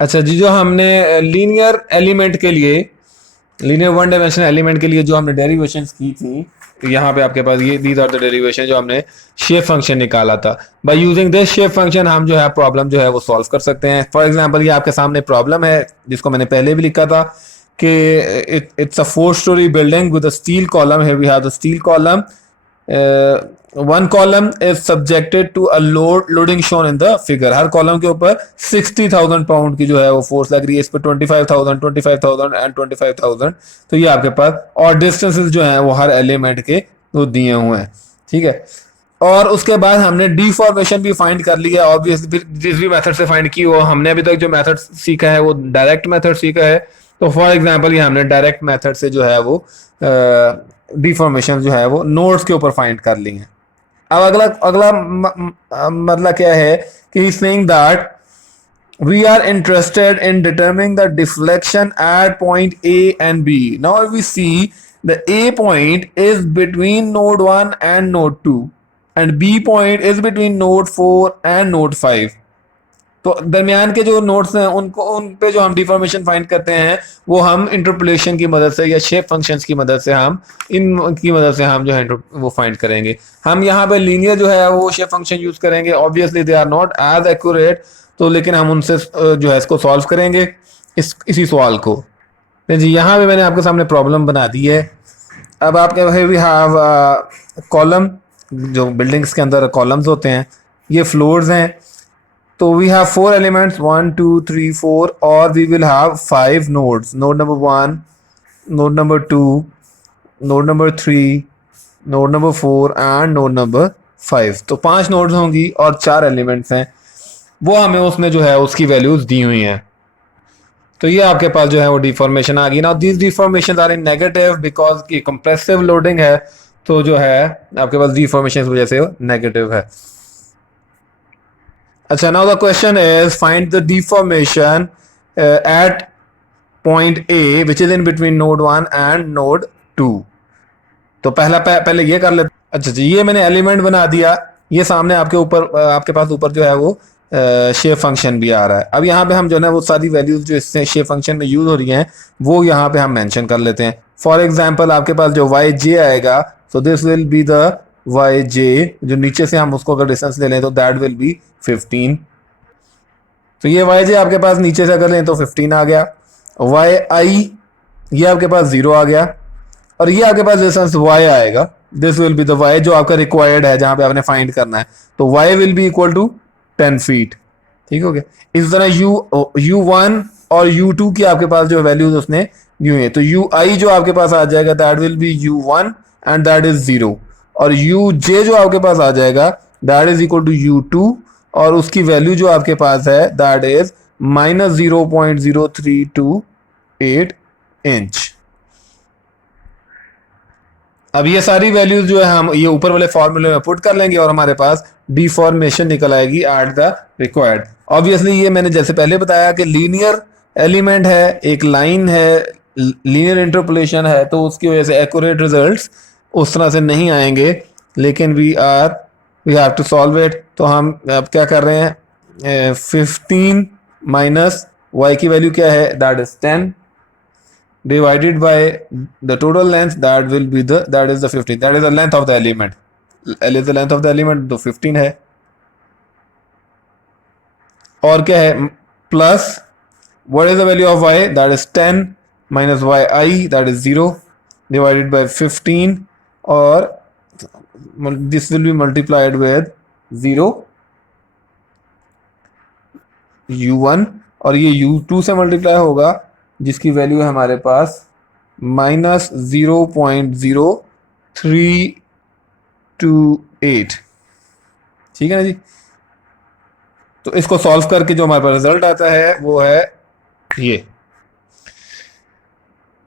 अच्छा जी, जो हमने लीनियर एलिमेंट के लिए, लीनियर वन डायमेंशनल एलिमेंट के लिए जो हमने डेरिवेशंस की थी, तो यहाँ पे आपके पास ये दीज आर द डेरिवेशन जो हमने शेप फंक्शन निकाला था। By using this shape function हम जो है प्रॉब्लम जो है वो सॉल्व कर सकते हैं। फॉर एग्जांपल ये आपके सामने प्रॉब्लम है जिसको मैंने पहले भी लिखा था कि it's a 4 story building with a steel column. Here we have the steel column. One column is subjected to a loading shown in the figure. हर कॉलम के ऊपर 60,000 पाउंड की जो है वो फोर्स लग रही है। इस पर 25,000, 25,000 एंड 25,000। तो ये आपके पास और डिस्टेंसेस जो हैं वो हर एलिमेंट के वो दिए हुए हैं, ठीक है। और उसके बाद हमने डिफॉर्मेशन भी फाइंड कर लिया। ऑब्वियसली फिर जिस भी मेथड से फाइंड की, वो हमने अभी तक जो मेथड सीखा है वो डायरेक्ट मेथड सीखा है। तो फॉर एग्जांपल ये हमने डायरेक्ट मेथड से जो है वो डिफॉर्मेशन जो है वो नोड्स के ऊपर फाइंड कर ली है। अब अगला अगला मतलब क्या है कि saying that we are interested in determining the deflection at point A and B. Now we see the A point is between node 1 and node 2 and B point is between node 4 and node 5. तो दरमियान के जो nodes हैं उनको उन पे जो हम डिफॉर्मेशन फाइंड करते हैं वो हम इंटरपोलेशन की मदद से या शेप फंक्शंस की मदद से हम इन की मदद से हम जो है वो फाइंड करेंगे। हम यहाँ पे लीनियर जो है वो शेप फंक्शन यूज करेंगे। Obviously they are not as accurate, तो लेकिन हम उनसे जो है इसको सॉल्व करेंगे इसी सवाल को। तो जी यहाँ पे मैंने आपके सामने प्रॉब्लम बना दी है। अब आपके वी हैव कॉलम, जो बिल्डिंग्स के अंदर कॉलम्स होते हैं, ये फ्लोर्स हैं। तो वी हैव 4 एलिमेंट्स 1 2 3 4 और we will have 5 nodes. Node number 1, node number 2, node number 3, node number 4 and node number 5। तो 5 नोड्स होंगी और 4 एलिमेंट्स हैं, वो हमें उसमें जो है उसकी वैल्यूज दी हुई हैं। तो ये आपके पास जो है वो डिफॉर्मेशन आ गई ना। This deformation are in negative because की कंप्रेसिव लोडिंग है, तो जो है आपके पास डिफॉर्मेशन की वजह से नेगेटिव है। अच्छा, now the question is find the deformation at point A which is in between node 1 and node 2। तो पहले ये कर ले। अच्छा जी, ये मैंने एलिमेंट बना दिया। ये सामने आपके ऊपर आपके पास ऊपर जो है वो शेप फंक्शन भी आ रहा है। अब यहाँ पे हम जो है वो सारी वैल्यूज जो इससे शेप फंक्शन में यूज हो रही हैं वो यहाँ पे हम मेंशन कर लेते हैं। फॉर एग्जांपल आपके पास जो वाई जे आएगा, so this will be the Y J, जो नीचे से हम उसको अगर डिस्टेंस ले लें तो दैट विल बी 15। तो ये वाई जे आपके पास नीचे से अगर लें तो 15 आ गया। वाई आई ये आपके पास 0 आ गया और ये आपके पास डिस्टेंस y आएगा। This will be the y जो आपका रिक्वायर्ड है जहां पे आपने फाइंड करना है। तो y will be equal to 10 feet. ठीक हो गया। इस तरह u1 और u2 की आपके पास जो वैल्यूज उसने दी हुई है, तो ui जो आपके पास आ जाएगा that will B u1 and that is 0, और uj जो आपके पास आ जाएगा that is equal to u2 और उसकी वैल्यू जो आपके पास है दैट इज -0.0328 इंच। अब ये सारी वैल्यूज जो है हम ये ऊपर वाले फॉर्मूले में पुट कर लेंगे और हमारे पास डिफॉर्मेशन निकल आएगी एट द रिक्वायर्ड। ऑब्वियसली ये मैंने जैसे पहले बताया कि लीनियर एलिमेंट है, एक लाइन है, लीनियर इंटरपोलेशन है, तो उसकी वजह से एक्यूरेट रिजल्ट्स उस तरह से नहीं आएंगे, लेकिन we have to solve it. तो हम अब क्या कर रहे हैं, 15 माइनस y की वैल्यू क्या है that is 10 divided by the total length that is the 15, that is the length of the element, L is the length of the element, तो 15 है। और क्या है plus what is the value of y that is 10 minus yi that is 0 divided by 15 और this will be multiplied with 0 u1 और ये u2 से multiply होगा जिसकी वैल्यू है हमारे पास -0.0328। ठीक है ना जी। तो इसको सॉल्व करके जो हमारे पास रिजल्ट आता है वो है ये।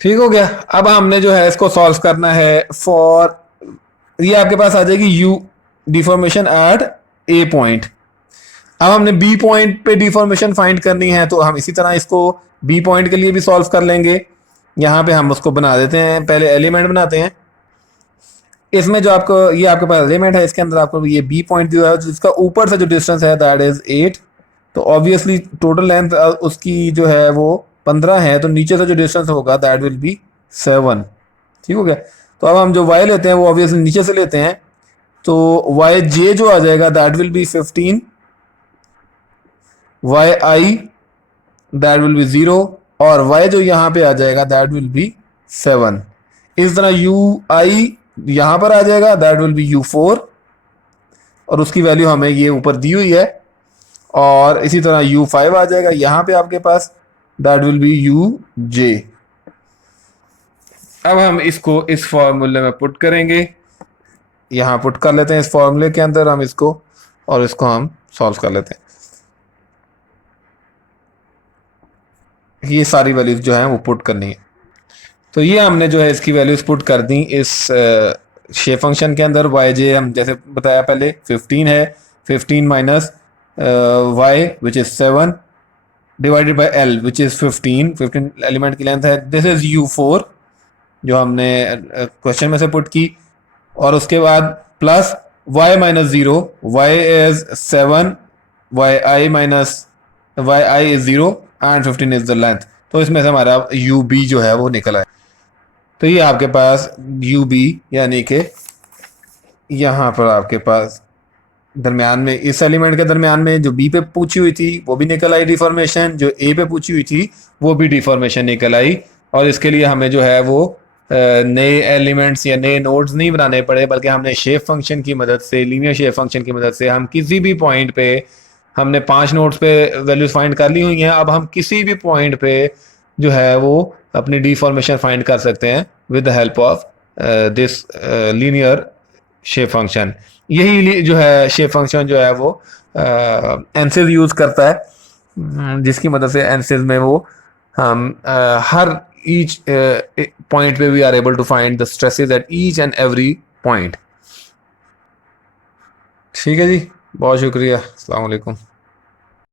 ठीक हो गया। अब हमने जो है इसको सॉल्व करना है फॉर, ये आपके पास आ जाएगी u डिफॉर्मेशन एट ए पॉइंट। अब हमने बी पॉइंट पे डिफॉर्मेशन फाइंड करनी है, तो हम इसी तरह इसको बी पॉइंट के लिए भी सॉल्व कर लेंगे। यहाँ पे हम उसको बना देते हैं, पहले एलिमेंट बनाते हैं। इसमें जो आपको ये आपके पास एलिमेंट है, इसके अंदर आपको ये बी पॉइंट दिया है जिसका ऊपर से जो डिस्टेंस है दैट इज 8 तो ऑब्वियसली टोटल लेंथ उसकी जो है वो 15 है, तो नीचे से जो डिस्टेंस होगा दैट विल बी 7। ठीक हो गया। तो अब हम जो y लेते हैं वो ऑब्वियसली नीचे से लेते हैं, तो वाई जे जो आ जाएगा that will be 15, Y I that will be 0, और y जो यहाँ पे आ जाएगा दैट विल बी 7। इस तरह यू आई यहाँ पर आ जाएगा दैट विल बी u4, और उसकी वैल्यू हमें ये ऊपर दी हुई है। और इसी तरह u5 आ जाएगा यहाँ पे आपके पास, दैट विल बी uj। अब हम इसको इस फॉर्मूले में पुट करेंगे, यहाँ पुट कर लेते हैं इस फॉर्मूले के अंदर हम इसको, और इसको हम सॉल्व कर लेते हैं। ये सारी वैल्यूज जो है वो पुट करनी है। तो ये हमने जो है इसकी वैल्यूज पुट कर दी इस शेप फंक्शन के अंदर। वाई जे हम जैसे बताया पहले 15 है, 15 minus Y which is 7 divided by L which is 15 element की लेंथ है। दिस इज u4 जो हमने क्वेश्चन में से पुट की, और उसके बाद plus y minus 0, y is 7, y i is 0 and 15 is the length. तो इसमें से हमारा ub जो है वो निकला है। तो ये आपके पास ub यानी कि यहाँ पर आपके पास दरमियान में, इस एलिमेंट के दरमियान में जो b पे पूछी हुई थी वो भी निकल आई डिफॉर्मेशन, जो a पे पूछी हुई थी वो भी डिफॉर्मेशन निकल आई। और इसके लिए हमें जो है वो नए एलिमेंट्स या नए नोड्स नहीं बनाने पड़े, बल्कि हमने शेप फंक्शन की मदद से, लीनियर शेप फंक्शन की मदद से हम किसी भी पॉइंट पे, हमने 5 नोड्स पे वैल्यूज फाइंड कर ली हुई हैं, अब हम किसी भी पॉइंट पे जो है वो अपनी डिफॉर्मेशन फाइंड कर सकते हैं with the help of this linear shape function. यही जो है शेप फंक्शन जो है वो एनसिस यूज़ करता है, जिसकी मदद से एनसिस में वो हम हर each point पे we are able to find the stresses at each and every point। ठीक है जी, बहुत शुक्रिया, अस्सलाम वालेकुम।